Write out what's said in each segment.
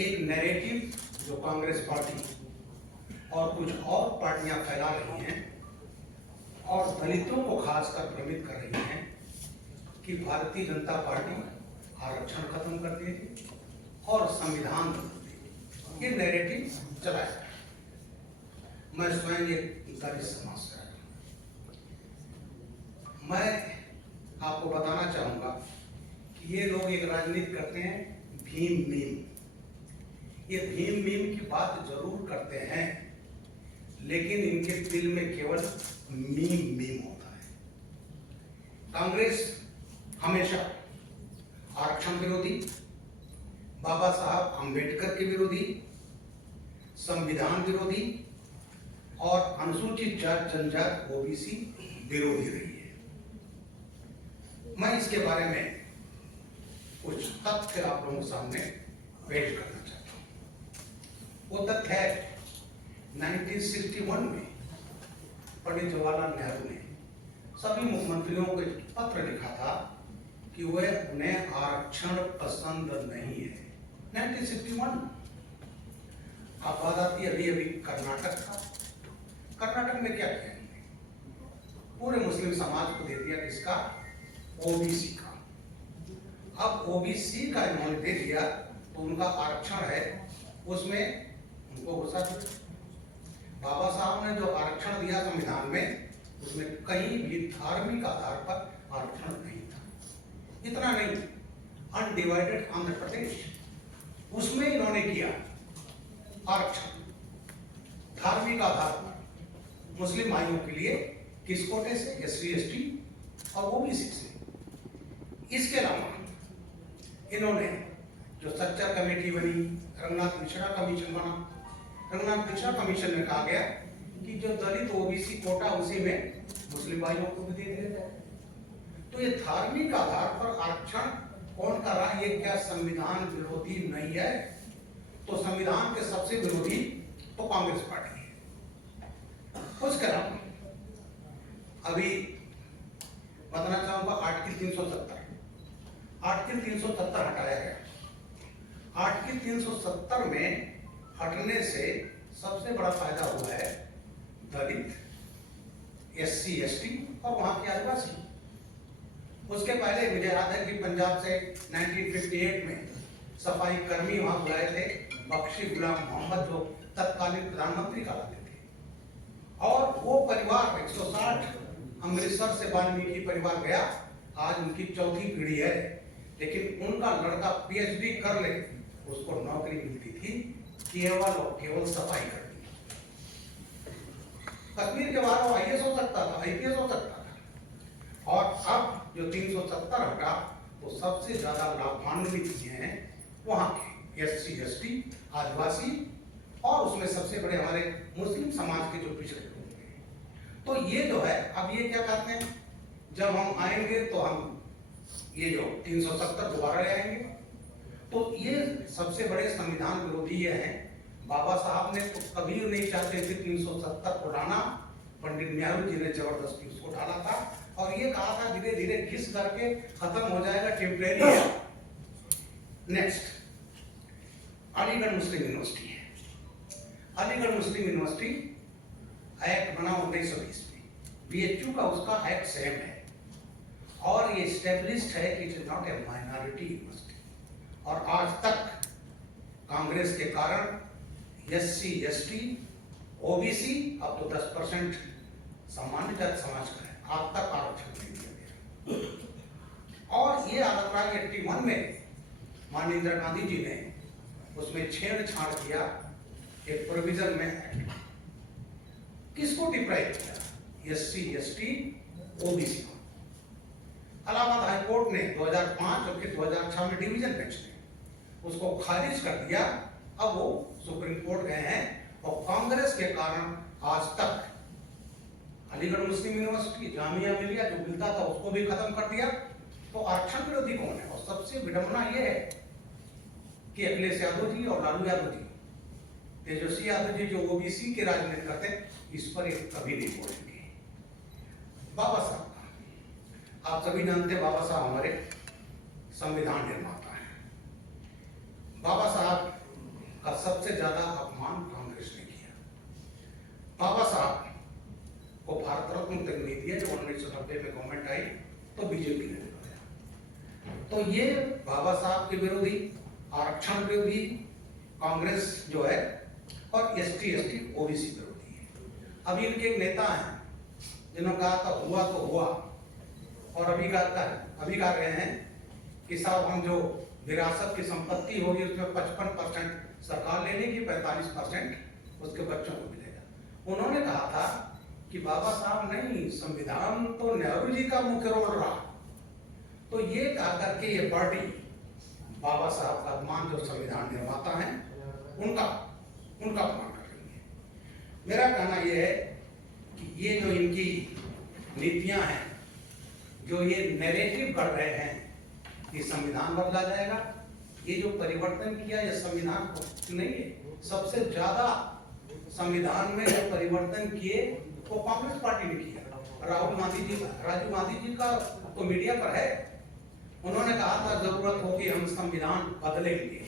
एक नैरेटिव जो कांग्रेस पार्टी और कुछ और पार्टियां फैला रही हैं और दलितों को खासकर भ्रमित कर रही हैं कि भारतीय जनता पार्टी आरक्षण खत्म कर देगी और संविधान बदल देगी। ये नैरेटिव चलाया है। मैं स्वयं एक दलित समाज से आया हूं। मैं आपको बताना चाहूंगा कि ये लोग एक राजनीति करते हैं भीम मीम। ये भीम मीम की बात जरूर करते हैं, लेकिन इनके दिल में केवल मीम मीम होता है। कांग्रेस हमेशा आरक्षण विरोधी, बाबा साहब अंबेडकर के विरोधी, संविधान विरोधी और अनुसूचित जाति जनजाति ओबीसी विरोधी रही है। मैं इसके बारे में कुछ तथ्य आप लोगों के सामने पेश करना चाहता हूं। वो तथ्य है 1961 में पंडित जवाहरलाल नेहरू ने सभी मुख्यमंत्रियों को एक पत्र लिखा था कि वह उन्हें आरक्षण पसंद नहीं है। 1961 अब बात आती है अभी कर्नाटक का। कर्नाटक में क्या किया? पूरे मुस्लिम समाज को दे दिया किसका? ओबीसी का। अब ओबीसी का इन्होंने दे दिया तो उनका आरक्षण है, उसमें उनको गुस्सा दिया। बाबा साहब ने जो आरक्षण दिया संविधान में, उसमें कहीं भी धार्मिक आधार पर आरक्षण नहीं था। इतना नहीं, अनडिवाइडेड आंध्र प्रदेश, उसमें इन्होंने किया आरक्षण धार्मिक आधार पर मुस्लिम भाइयों के लिए। किस कोटे से? एससी एसटी और ओबीसी से। इसके अलावा इन्होंने जो सच्चर कमेटी बनी, रंगनाथ मिश्रा कमीशन बना। रंगनाथ मिश्रा कमीशन में कहा गया कि जो दलित ओबीसी कोटा उसी में मुस्लिम भाइयों को भी दे दिया जाए। तो ये धार्मिक आधार पर आरक्षण कौन कर रहा है? ये क्या संविधान विरोधी नहीं है? तो संविधान के सबसे विरोधी तो कांग्रेस पार्टी है। उसके अलावा अभी बताना चाहूंगा आर्टिकल 370। आर्टिकल 370 हटाया गया। आर्टिकल 370 में हटने से सबसे बड़ा फायदा हुआ है दलित, एससी एसटी और वहां के आदिवासी। उसके पहले मुझे याद है कि पंजाब से 1958 में सफाई कर्मी वहां बुलाए थे, बख्शी गुलाम मोहम्मद जो तत्कालीन प्रधानमंत्री कहलाते थे। और वो परिवार 160 अमृतसर से वाल्मीकि परिवार गया, आज उनकी चौथी पीढ़ी है, लेकिन उनका लड़का पीएचडी कर ले, उसको नौकरी मिलती थी केवल और केवल सफाई करनी। कश्मीर के बाहर वो आईएएस हो सकता था, आईपीएस हो सकता था। और अब जो 370 हटा, वो सबसे ज्यादा लाभान्वित किए हैं वहां के एससी एसटी, आदिवासी और उसमें सबसे बड़े हमारे मुस्लिम समाज के जो पिछड़े लोग हैं। तो ये जो है, अब ये क्या कहते हैं, जब हम आएंगे तो हम ये जो 370 दोबारा ले आएंगे। तो ये सबसे बड़े संविधान विरोधी ये हैं। बाबा साहब ने तो कभी नहीं चाहते थे 370 को लाना, पंडित नेहरू जी ने जबरदस्ती उसको डाला था और ये कहा था धीरे धीरे घिस करके खत्म हो जाएगा, टेम्परेरी है। नेक्स्ट, अलीगढ़ मुस्लिम यूनिवर्सिटी है। अलीगढ़ मुस्लिम यूनिवर्सिटी एक्ट बना 1920 में, बीएचयू का उसका एक्ट सेम है और ये स्टेब्लिश्ड है कि it is not a minority university. और आज तक कांग्रेस के कारण एससी एसटी ओबीसी, अब तो 10% सामान्य जाति समाज का है, आज तक आरक्षण नहीं दिया गया। और ये आरक्षण 81 में माननीय इंदिरा गांधी जी ने उसमें छेड़छाड़ किया एक प्रोविजन में। किसको डिप्राइव किया? एससी एसटी ओबीसी को। इलाहाबाद हाईकोर्ट ने 2005 और फिर 2006 में डिवीजन बेंच ने उसको खारिज कर दिया। अब वो सुप्रीम कोर्ट गए हैं और कांग्रेस के कारण आज तक अलीगढ़ मुस्लिम यूनिवर्सिटी, जामिया मिलिया जो मिलता था उसको भी खत्म कर दिया। तो आरक्षण विरोधी कौन है? और सबसे विडंबना यह है कि अखिलेश यादव जी और लालू यादव जी, तेजस्वी यादव जी जो ओबीसी के राजनीति करते, इस पर एक कभी नहीं बोलेंगे। बाबा साहब, आप सभी जानते हैं बाबा साहब हमारे संविधान निर्माता हैं। बाबा साहब सबसे ज्यादा अपमान कांग्रेस ने किया। बाबा साहब को भारत रत्न तक नहीं दिया। जब 1990 में गवर्नमेंट आई तो बीजेपी ने दिया। तो ये बाबा साहब के विरोधी, आरक्षण विरोधी कांग्रेस जो है, और एसटी ओबीसी विरोधी है। अभी इनके एक नेता हैं जिन्होंने कहा था हुआ तो हुआ, और अभी कह रहे हैं कि साहब हम जो विरासत की संपत्ति होगी उसमें 55% सरकार ले लेगी, 45% उसके बच्चों को मिलेगा। उन्होंने कहा था कि बाबा साहब नहीं, संविधान तो नेहरू जी का मुख्य रोल रहा। तो ये कहा करके ये पार्टी बाबा साहब का अपमान, जो संविधान निर्माता हैं, उनका अपमान कर रही है। मेरा कहना यह है कि ये जो इनकी नीतियां हैं, जो ये नैरेटिव कर रहे हैं कि संविधान बदला जाएगा, ये जो परिवर्तन किया ये संविधान नहीं है। सबसे ज्यादा संविधान में जो परिवर्तन किए वो कांग्रेस पार्टी ने किया। राजीव गांधी जी का तो मीडिया पर है, उन्होंने कहा था जरूरत होगी हम संविधान बदलेंगे,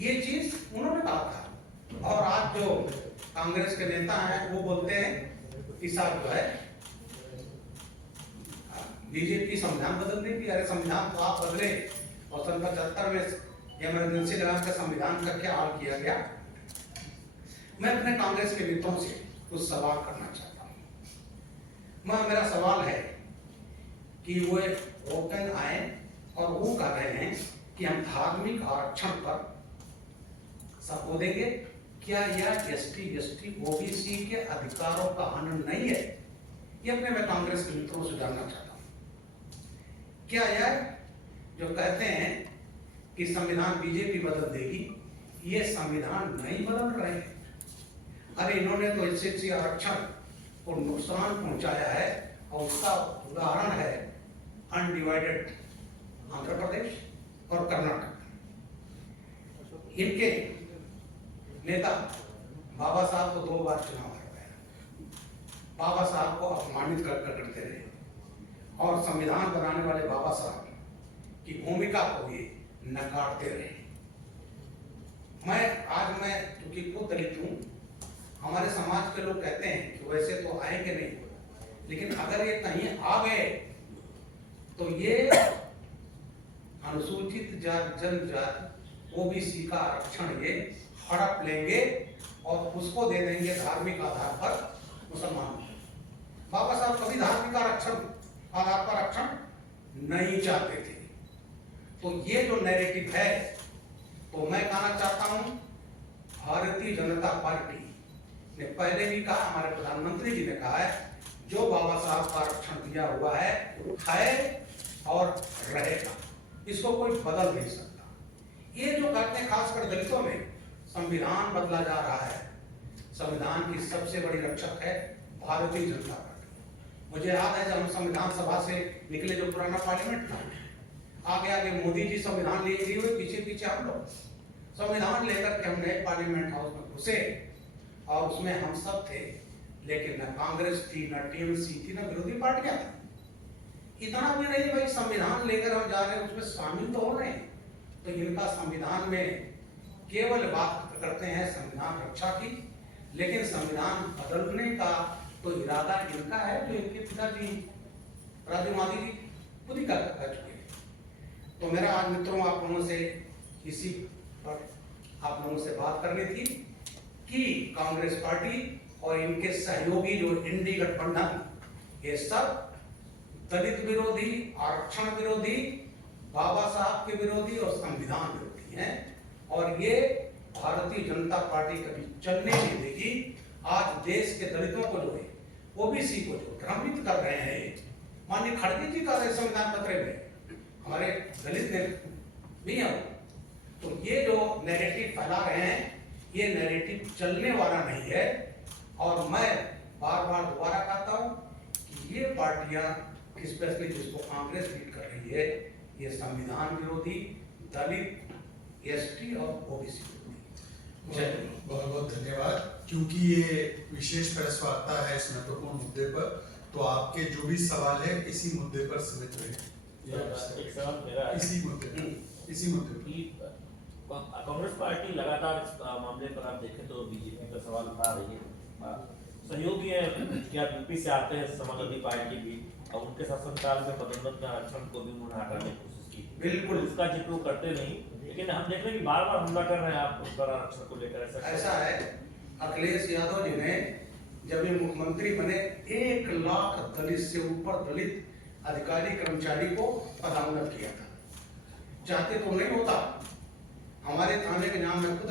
ये चीज उन्होंने कहा था। और आज जो कांग्रेस के नेता हैं वो बोलते हैं कि साहब जो है बीजेपी संविधान बदल देगी। अरे संविधान तो आप बदले, और सन 75 में इमरजेंसी लगा के संविधान का क्या हाल किया गया। मैं अपने कांग्रेस के मित्रों से कुछ सवाल करना चाहता हूं। मेरा सवाल है कि वो ओपन आए और वो कह रहे हैं कि हम धार्मिक आरक्षण पर सबको देंगे। क्या यह एसटी ओबीसी के अधिकारों का हनन नहीं है? ये अपने मैं कांग्रेस के मित्रों से जानना चाहता हूं। क्या यह जो कहते हैं कि संविधान बीजेपी बदल देगी, ये संविधान नहीं बदल रहे? अरे इन्होंने तो एससी आरक्षण को नुकसान पहुंचाया है, और उसका उदाहरण है अनडिवाइडेड आंध्र प्रदेश और कर्नाटक। इनके नेता बाबा साहब को 2 बार चुनाव हराया, बाबा साहब को अपमानित करते रहे, और संविधान बनाने वाले बाबा साहब की भूमिका को भी नकारते रहे। मैं क्योंकि खुद दलित हूं, हमारे समाज के लोग कहते हैं कि वैसे तो आएंगे नहीं, लेकिन अगर ये कहीं आ गए तो ये अनुसूचित जनजाति ओबीसी का आरक्षण ये हड़प लेंगे और उसको दे देंगे धार्मिक आधार पर मुसलमानों को। बाबा साहब कभी धार्मिक आधार पर आरक्षण नहीं चाहते थे। तो ये जो नैरेटिव है, तो मैं कहना चाहता हूं भारतीय जनता पार्टी ने पहले भी कहा, हमारे प्रधानमंत्री जी ने कहा है, जो बाबा साहब का आरक्षण दिया हुआ है और रहेगा, इसको कोई बदल नहीं सकता। ये जो कहते हैं खासकर दलितों में संविधान बदला जा रहा है, संविधान की सबसे बड़ी रक्षक है भारतीय जनता पार्टी। मुझे याद है जब हम संविधान सभा से निकले, जो पुराना पार्लियामेंट था, आगे मोदी जी संविधान लिए हुए, पीछे हम लोग संविधान लेकर के हम नए पार्लियामेंट हाउस में घुसे, और उसमें हम सब थे, लेकिन न कांग्रेस थी, न टीएमसी थी, न विरोधी पार्टियां थी। इतना भी नहीं भाई, संविधान लेकर हम जा रहे हैं, उसमें शामिल तो हो रहे हैं। तो इनका संविधान में केवल बात करते हैं संविधान रक्षा की, लेकिन संविधान बदलने का तो इरादा इनका है, जो इनके पिताजी राजीव गांधी जी खुद ही कर चुके हैं। तो मेरा आज मित्रों आप लोगों से इसी पर आप लोगों से बात करनी थी कि कांग्रेस पार्टी और इनके सहयोगी जो इंडी गठबंधन, ये सब दलित विरोधी, आरक्षण विरोधी, बाबा साहब के विरोधी और संविधान विरोधी हैं, और ये भारतीय जनता पार्टी कभी चलने नहीं देगी। आज देश के दलितों को जो है, ओबीसी को जो भ्रमित कर रहे हैं, माननीय खड़गे जी कर रहे संविधान पत्र में, हमारे दलित ने भी है, तो ये जो नैरेटिव फैला रहे हैं, ये नैरेटिव चलने वाला नहीं है। और मैं बार बार दोबारा कहता हूं कि ये पार्टियां, स्पेशली जिसको कांग्रेस लीड कर रही है, ये संविधान विरोधी, दलित, एसटी और ओबीसी विरोधी। बहुत बहुत धन्यवाद। क्योंकि ये विशेष प्रेस वार्ता है इस महत्वपूर्ण मुद्दे पर, तो आपके जो भी सवाल है इसी मुद्दे पर सीमित रहे। इसी मुद्दे पर कांग्रेस पार्टी लगातार इस मामले पर आप देखें तो बीजेपी पर सवाल उठा रही है। सहयोगी है कि आप यूपी से आते हैं, समाजवादी पार्टी भी, और उनके शासनकाल में पदोन्नत में आरक्षण को भी उन्होंने हटाने की कोशिश की। बिल्कुल उसका जिक्र वो करते नहीं, लेकिन हम देख रहे हैं कि बार बार हमला कर रहे हैं आप उस पर आरक्षण को लेकर। ऐसा है, अखिलेश यादव जी ने जब ये मुख्यमंत्री बने 1 लाख दलित से ऊपर दलित अधिकारी कर्मचारी को पदोन्नत किया था। चाहते तो नहीं होता, हमारे थाने में नाम है खुद